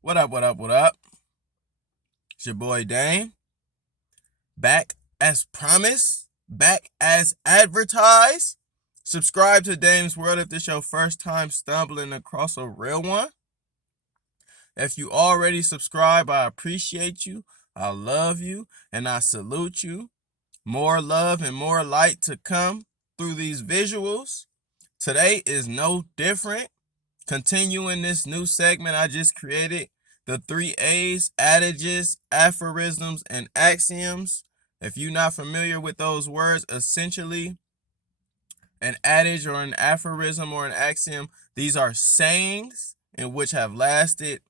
What up, what up, what up? It's your boy Dame. Back as promised, back as advertised. Subscribe to Dame's World if this your first time stumbling across a real one. If you already subscribe, I appreciate you. I love you and I salute you. More love and more light to come through these visuals. Today is no different. Continuing this new segment I just created, the 3 A's, adages, aphorisms, and axioms. If you're not familiar with those words, essentially, an adage or an aphorism or an axiom, these are sayings in which have lasted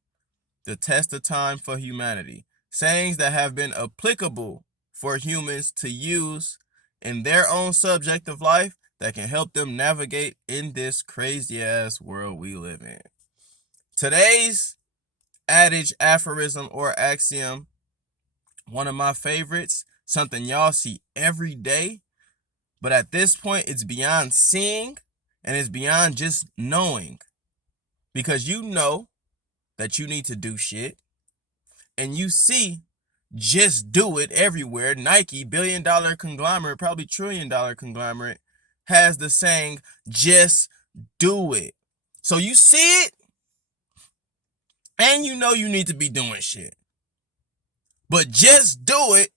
the test of time for humanity. Sayings that have been applicable for humans to use in their own subjective life that can help them navigate in this crazy ass world we live in. Today's adage, aphorism, or axiom, one of my favorites, something y'all see every day, but at this point it's beyond seeing and it's beyond just knowing, because you know that you need to do shit and you see just do it everywhere. Nike, billion-dollar conglomerate, probably trillion-dollar conglomerate, has the saying, just do it. So you see it, and you know you need to be doing shit. But just do it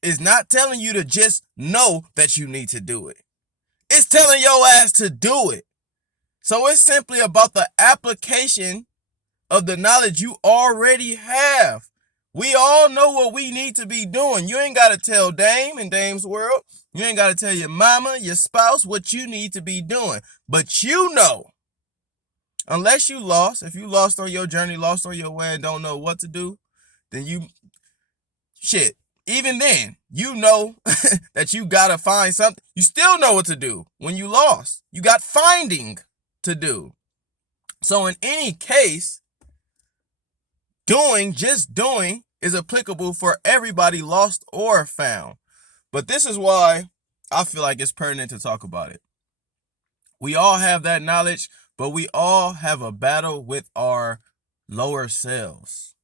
is not telling you to just know that you need to do it. It's telling your ass to do it. So it's simply about the application of the knowledge you already have. We all know what we need to be doing. You ain't got to tell Dame in Dame's World. You ain't got to tell your mama, your spouse what you need to be doing. But you know, unless you lost, if you lost on your journey, lost on your way, and don't know what to do, then even then, you know that you got to find something. You still know what to do when you lost. You got finding to do. So in any case, just doing is applicable for everybody, lost or found. But this is why I feel like it's pertinent to talk about it. We all have that knowledge, but we all have a battle with our lower selves.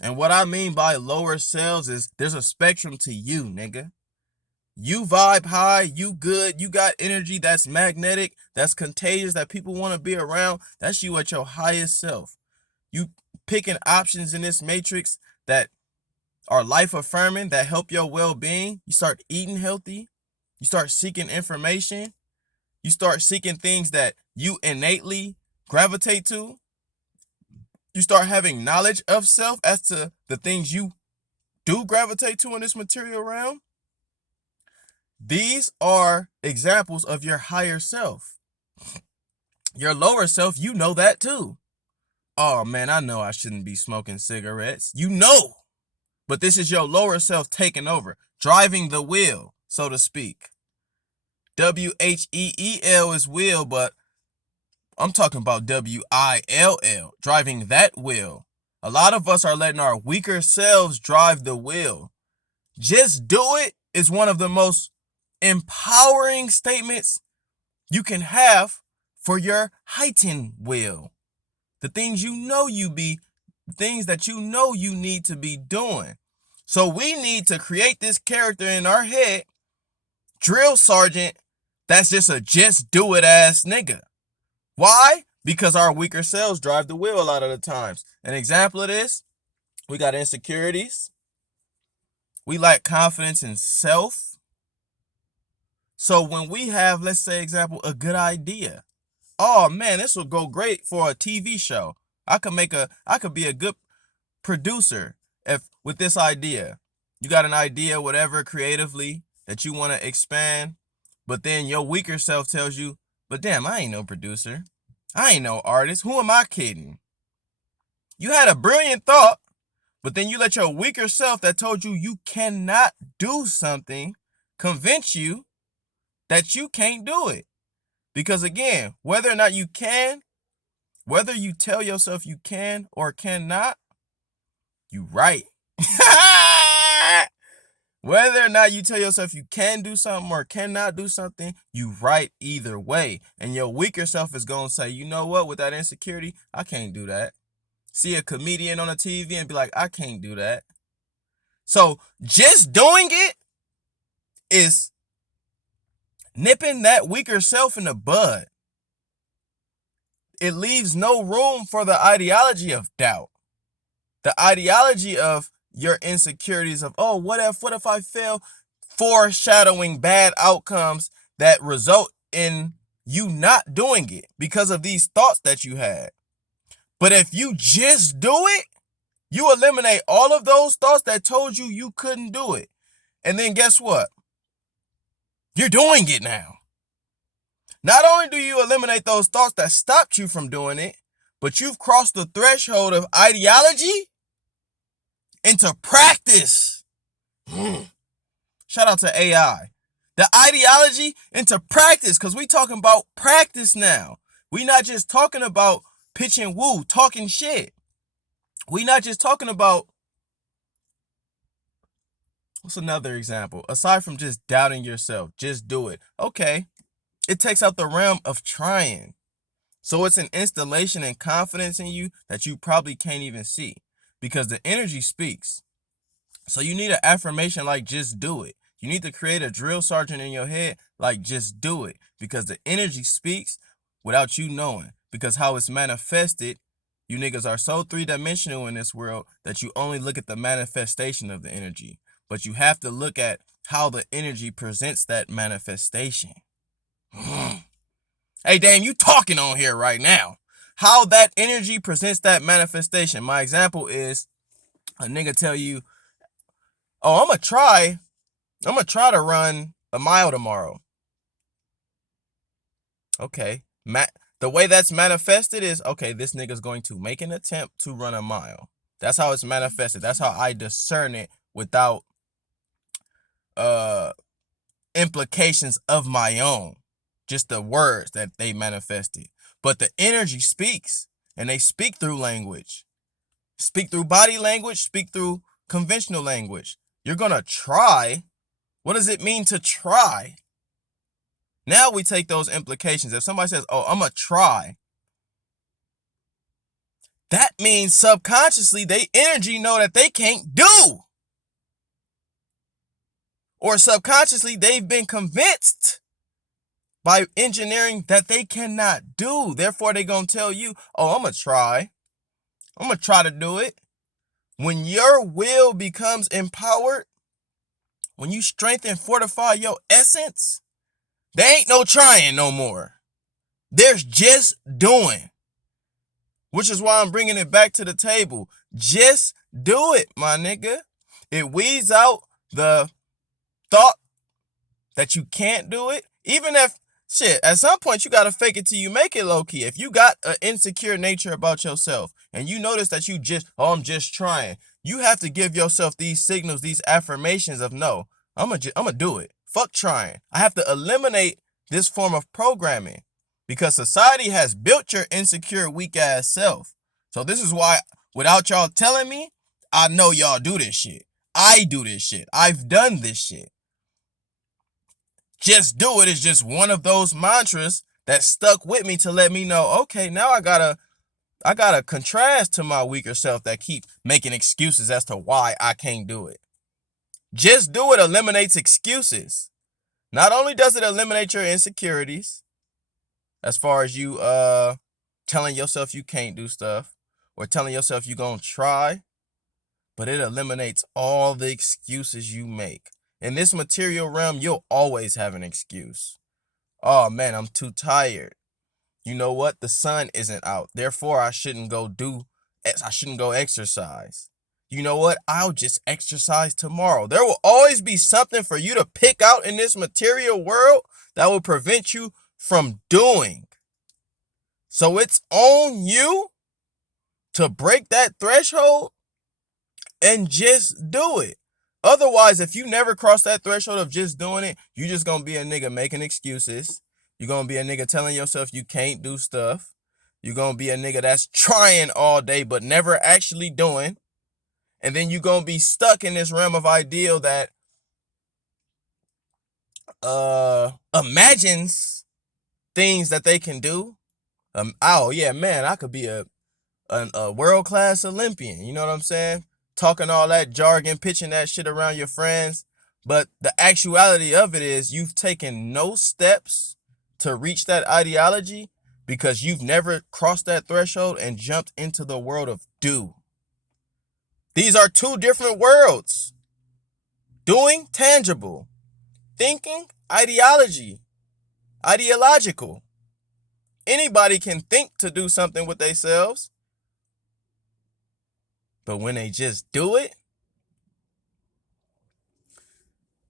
And what I mean by lower selves is there's a spectrum to you, nigga. You vibe high, you good, you got energy that's magnetic, that's contagious, that people want to be around. That's you at your highest self. You picking options in this matrix that are life affirming, that help your well-being. You start eating healthy. You start seeking information. You start seeking things that you innately gravitate to. You start having knowledge of self as to the things you do gravitate to in this material realm. These are examples of your higher self. Your lower self, you know that too. Oh man, I know I shouldn't be smoking cigarettes. You know. But this is your lower self taking over, driving the wheel, so to speak. WHEEL is wheel, but I'm talking about WILL, driving that wheel. A lot of us are letting our weaker selves drive the wheel. Just do it is one of the most empowering statements you can have for your heightened will. The things things that you know you need to be doing. So we need to create this character in our head, drill sergeant, that's just do it ass nigga. Why? Because our weaker selves drive the wheel a lot of the times. An example of this, we got insecurities. We lack confidence in self. So when we have, let's say, example, a good idea. Oh man, this will go great for a TV show. I could be a good producer if with this idea. You got an idea, whatever, creatively that you want to expand, but then your weaker self tells you, but damn, I ain't no producer. I ain't no artist. Who am I kidding? You had a brilliant thought, but then you let your weaker self that told you cannot do something convince you that you can't do it. Because again, whether or not you can, whether you tell yourself you can or cannot, you right. Whether or not you tell yourself you can do something or cannot do something, you right either way. And your weaker self is going to say, you know what, with that insecurity, I can't do that. see a comedian on a TV and be like, I can't do that. So just doing it is nipping that weaker self in the bud. It leaves no room for the ideology of doubt. The ideology of your insecurities of, oh, what if I fail? Foreshadowing bad outcomes that result in you not doing it because of these thoughts that you had. But if you just do it, you eliminate all of those thoughts that told you you couldn't do it. And then guess what? You're doing it now. Not only do you eliminate those thoughts that stopped you from doing it, but you've crossed the threshold of ideology into practice. Shout out to AI. The ideology into practice, because we talking about practice now. We not just talking about pitch and woo, talking shit. We not just talking about, what's another example? Aside from just doubting yourself, just do it. Okay, it takes out the realm of trying. So it's an installation and confidence in you that you probably can't even see because the energy speaks. So you need an affirmation like just do it. You need to create a drill sergeant in your head like just do it because the energy speaks without you knowing. Because how it's manifested, you niggas are so three-dimensional in this world that you only look at the manifestation of the energy. But you have to look at how the energy presents that manifestation. Hey, damn, you talking on here right now. How that energy presents that manifestation. My example is a nigga tell you, oh, I'm gonna try to run a mile tomorrow. Okay. The way that's manifested is, okay, this nigga's going to make an attempt to run a mile. That's how it's manifested. That's how I discern it without implications of my own. Just the words that they manifested. But the energy speaks, and they speak through language. Speak through body language, speak through conventional language. You're going to try. What does it mean to try? Now we take those implications. If somebody says, oh, I'm going to try, that means subconsciously they energy know that they can't do. Or subconsciously they've been convinced by engineering that they cannot do. Therefore, they're going to tell you, oh, I'm going to try. I'm going to try to do it. When your will becomes empowered, when you strengthen, fortify your essence, there ain't no trying no more. There's just doing. Which is why I'm bringing it back to the table. Just do it, my nigga. It weeds out the thought that you can't do it. Even if, shit, at some point you got to fake it till you make it low key. If you got an insecure nature about yourself and you notice that you just, oh, I'm just trying, you have to give yourself these signals, these affirmations of no, I'm going to do it. Fuck trying. I have to eliminate this form of programming because society has built your insecure, weak ass self. So this is why, without y'all telling me, I know y'all do this shit. I do this shit. I've done this shit. Just do it is just one of those mantras that stuck with me to let me know, okay, now I gotta contrast to my weaker self that keep making excuses as to why I can't do it. Just do it eliminates excuses. Not only does it eliminate your insecurities, as far as you telling yourself you can't do stuff or telling yourself you're gonna try, but it eliminates all the excuses you make. In this material realm, you'll always have an excuse. Oh man, I'm too tired. You know what? The sun isn't out. Therefore, I shouldn't go exercise. You know what? I'll just exercise tomorrow. There will always be something for you to pick out in this material world that will prevent you from doing. So it's on you to break that threshold and just do it. Otherwise, if you never cross that threshold of just doing it, you just gonna be a nigga making excuses. You're gonna be a nigga telling yourself you can't do stuff. You're gonna be a nigga that's trying all day but never actually doing. And then you're gonna be stuck in this realm of ideal that imagines things that they can do. Oh yeah, man, I could be a a world-class Olympian. You know what I'm saying? Talking all that jargon, pitching that shit around your friends. But the actuality of it is you've taken no steps to reach that ideology because you've never crossed that threshold and jumped into the world of do. These are two different worlds. Doing, tangible. Thinking, ideology. Ideological. Anybody can think to do something with themselves. But when they just do it,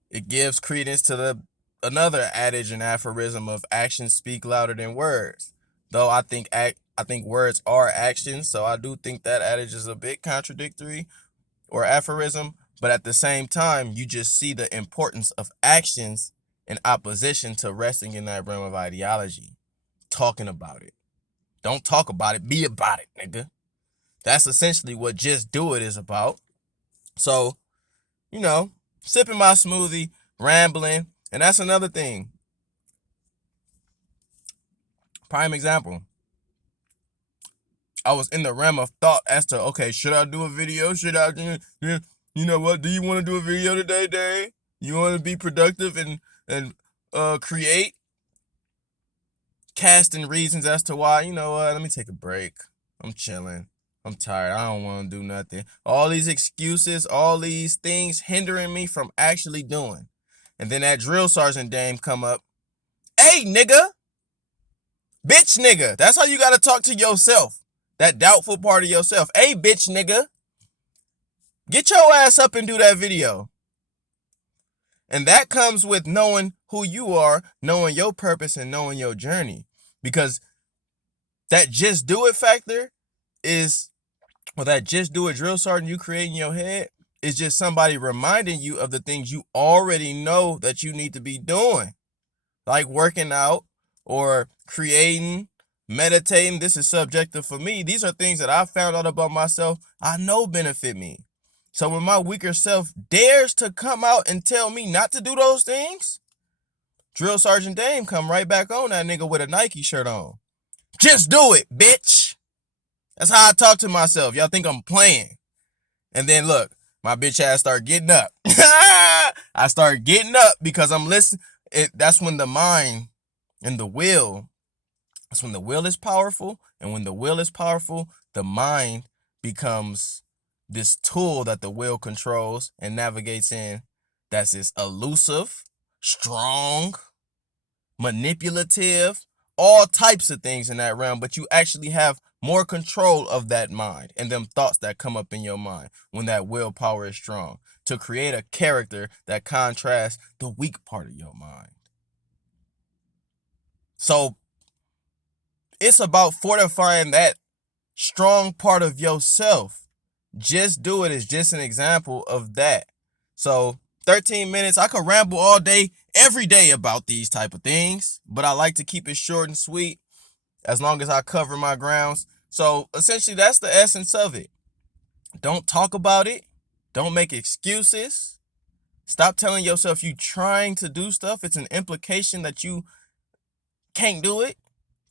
it gives credence to another adage and aphorism of actions speak louder than words. Though I think words are actions, so I do think that adage is a bit contradictory or aphorism. But at the same time, you just see the importance of actions in opposition to resting in that realm of ideology. Talking about it. Don't talk about it, be about it, nigga. That's essentially what Just Do It is about. So, sipping my smoothie, rambling, and that's another thing. Prime example. I was in the realm of thought as to, okay, should I do a video? Should I, you know what? Do you want to do a video today, Dave? You want to be productive and create? Casting reasons as to why, you know what? Let me take a break. I'm chilling. I'm tired. I don't want to do nothing. All these excuses, all these things hindering me from actually doing. And then that drill sergeant dame come up. Hey, nigga. Bitch, nigga. That's how you got to talk to yourself. That doubtful part of yourself. Hey, bitch, nigga. Get your ass up and do that video. And that comes with knowing who you are, knowing your purpose, and knowing your journey. Because that just do it factor is, or that just do it drill sergeant you create in your head is just somebody reminding you of the things you already know that you need to be doing. Like working out or creating, meditating. This is subjective for me. These are things that I found out about myself I know benefit me. So when my weaker self dares to come out and tell me not to do those things, Drill Sergeant Dame come right back on that nigga with a Nike shirt on. Just do it, bitch. That's how I talk to myself. Y'all think I'm playing. And then look, my bitch ass start getting up. I start getting up because I'm listening. That's when the mind and the will, that's when the will is powerful. And when the will is powerful, the mind becomes this tool that the will controls and navigates in. That's this elusive, strong, manipulative, all types of things in that realm, but you actually have more control of that mind and them thoughts that come up in your mind when that willpower is strong to create a character that contrasts the weak part of your mind. So it's about fortifying that strong part of yourself. Just Do It is just an example of that. So 13 minutes, I could ramble all day, every day about these type of things, but I like to keep it short and sweet as long as I cover my grounds. So essentially, that's the essence of it. Don't talk about it. Don't make excuses. Stop telling yourself you trying to do stuff. It's an implication that you can't do it.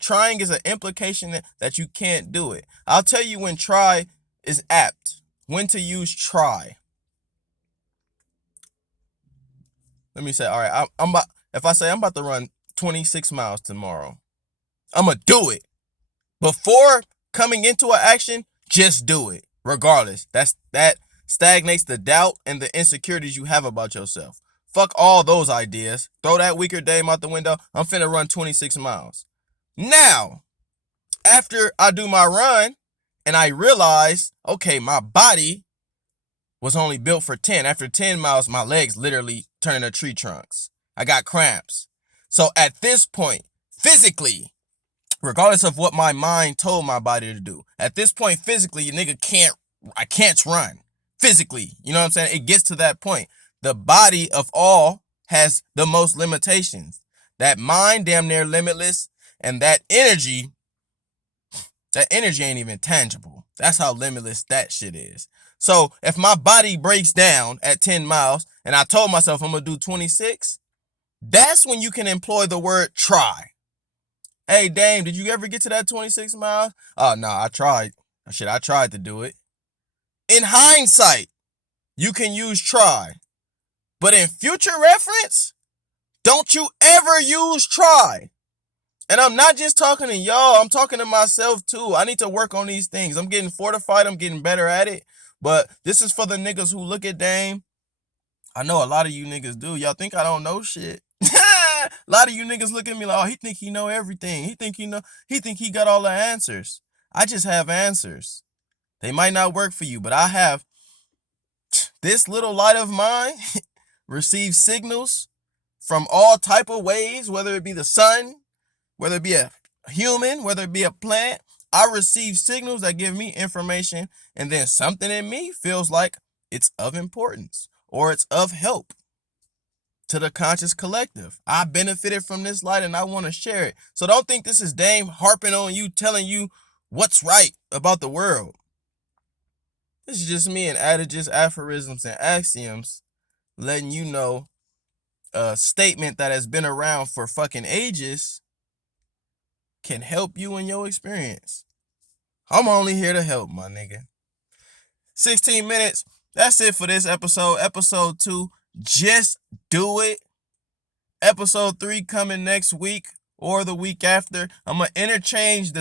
Trying is an implication that you can't do it. I'll tell you when try is apt. When to use try. Let me say, all right, if I say I'm about to run 26 miles tomorrow, I'm going to do it. Before coming into an action, just do it. Regardless. That stagnates the doubt and the insecurities you have about yourself. Fuck all those ideas. Throw that weaker Dame out the window. I'm finna run 26 miles. Now, after I do my run and I realize, okay, my body was only built for 10. After 10 miles, my legs literally turn into tree trunks. I got cramps. So at this point, physically, regardless of what my mind told my body to do, at this point, physically, I can't run. Physically, you know what I'm saying? It gets to that point. The body of all has the most limitations. That mind, damn near limitless, and that energy ain't even tangible. That's how limitless that shit is. So if my body breaks down at 10 miles and I told myself I'm going to do 26, that's when you can employ the word try. Hey, Dame, did you ever get to that 26 miles? Oh, no, I tried. Shit, I tried to do it. In hindsight, you can use try. But in future reference, don't you ever use try. And I'm not just talking to y'all, I'm talking to myself too. I need to work on these things. I'm getting fortified, I'm getting better at it. But this is for the niggas who look at Dame. I know a lot of you niggas do. Y'all think I don't know shit. A lot of you niggas look at me like, oh, he think he know everything. He think he got all the answers. I just have answers. They might not work for you, but I have this little light of mine receives signals from all type of ways, whether it be the sun, whether it be a human, whether it be a plant. I receive signals that give me information, and then something in me feels like it's of importance or it's of help to the conscious collective. I benefited from this light and I want to share it. So don't think this is Dame harping on you, telling you what's right about the world. This is just me and Adages, Aphorisms, and Axioms letting you know a statement that has been around for fucking ages can help you in your experience. I'm only here to help, my nigga. 16 minutes. That's it for this episode. Episode 2. Just do it. Episode 3 coming next week or the week after. I'm gonna interchange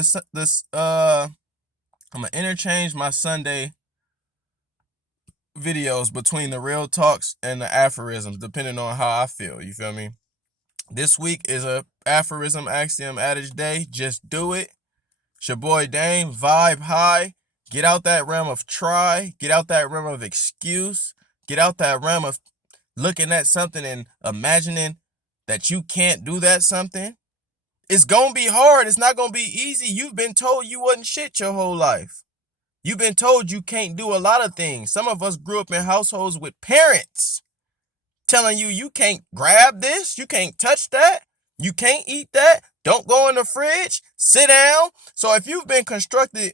my Sunday videos between the real talks and the aphorisms, depending on how I feel. You feel me? This week is a aphorism, axiom, adage day. Just do it. It's your boy Dame. Vibe high. Get out that realm of try. Get out that realm of excuse. Get out that realm of looking at something and imagining that you can't do that something. It's gonna be hard. It's not gonna be easy. You've been told you wasn't shit your whole life. You've been told you can't do a lot of things. Some of us grew up in households with parents telling you you can't grab this, you can't touch that, you can't eat that, don't go in the fridge, sit down. So if you've been constructed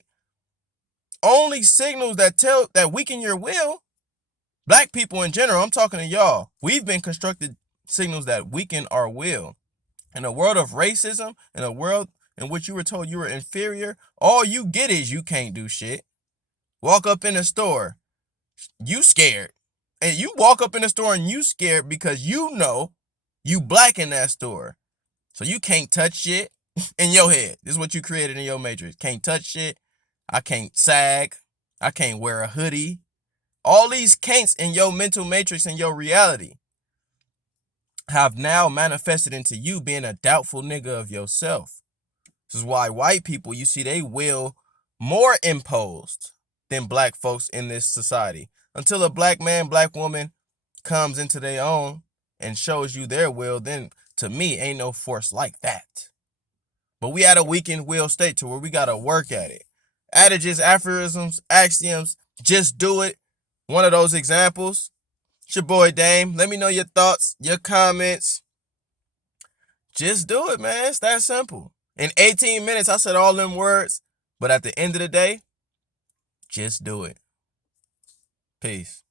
only signals that weaken your will, black people in general, I'm talking to y'all, we've been constructed signals that weaken our will. In a world of racism, in a world in which you were told you were inferior, all you get is you can't do shit. Walk up in a store, you scared. And you walk up in the store and you scared because you know you black in that store. So you can't touch shit in your head. This is what you created in your matrix. Can't touch shit. I can't sag. I can't wear a hoodie. All these can'ts in your mental matrix and your reality have now manifested into you being a doubtful nigga of yourself. This is why white people, you see, they will more imposed than black folks in this society. Until a black man, black woman comes into their own and shows you their will, then to me, ain't no force like that. But we at a weakened will state to where we got to work at it. Adages, aphorisms, axioms, just do it. One of those examples. It's your boy Dame. Let me know your thoughts, your comments. Just do it, man. It's that simple. In 18 minutes, I said all them words. But at the end of the day, just do it. Peace.